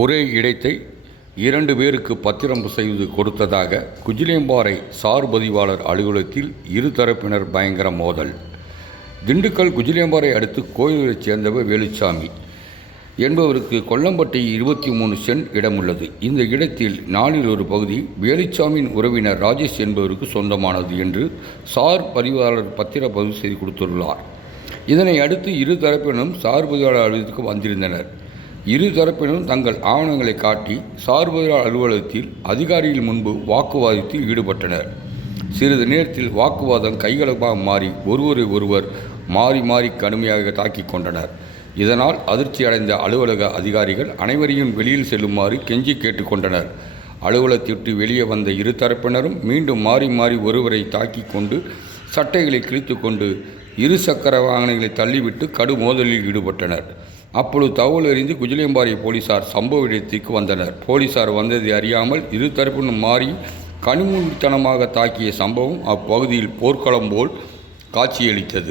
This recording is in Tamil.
ஒரே இடத்தை இரண்டு பேருக்கு பத்திரம் செய்து கொடுத்ததாக குஜிலேம்பாறை சார் பதிவாளர் அலுவலகத்தில் இருதரப்பினர் பயங்கர மோதல். திண்டுக்கல் குஜிலியம்பாறை அடுத்து கோயிலைச் சேர்ந்தவர் வேலுச்சாமி. என்பவருக்கு கொல்லம்பட்டி இருபத்தி மூணு சென் இடம் உள்ளது இந்த இடத்தில் நாளில் ஒரு பகுதி வேலுச்சாமியின் உறவினர் ராஜேஷ் என்பவருக்கு சொந்தமானது என்று சார் பதிவாளர் பத்திர பதிவு செய்து கொடுத்துள்ளார். இதனை அடுத்து இரு தரப்பினரும் சார் பதிவாளர் அலுவலகத்துக்கு வந்திருந்தனர். இரு தரப்பினரும் தங்கள் ஆவணங்களை காட்டி சார்புதார் அலுவலகத்தில் அதிகாரிகள் முன்பு வாக்குவாதத்தில் ஈடுபட்டனர். சிறிது நேரத்தில் வாக்குவாதம் கைகலப்பாக மாறி ஒருவரை ஒருவர் மாறி மாறி கடுமையாக தாக்கிக் கொண்டனர். இதனால் அதிர்ச்சி அடைந்த அலுவலக அதிகாரிகள் அனைவரையும் வெளியில் செல்லுமாறு கெஞ்சி கேட்டுக்கொண்டனர் அலுவலகத்திற்கு வெளியே வந்த இரு தரப்பினரும் மீண்டும் மாறி மாறி ஒருவரை தாக்கி கொண்டு சட்டைகளை கிழித்து கொண்டு இரு சக்கர வாகனங்களை தள்ளிவிட்டு கடும் மோதலில் ஈடுபட்டனர். அப்பொழுது தகவல் அறிந்து குஜிலியம்பாறை போலீசார் சம்பவ இடத்திற்கு வந்தனர். போலீசார் வந்தது அறியாமல் இரு தரப்பினும் மாறி கனிமூடித்தனமாக தாக்கிய சம்பவம் அப்பகுதியில் போர்க்களம் போல் காட்சியளித்தது.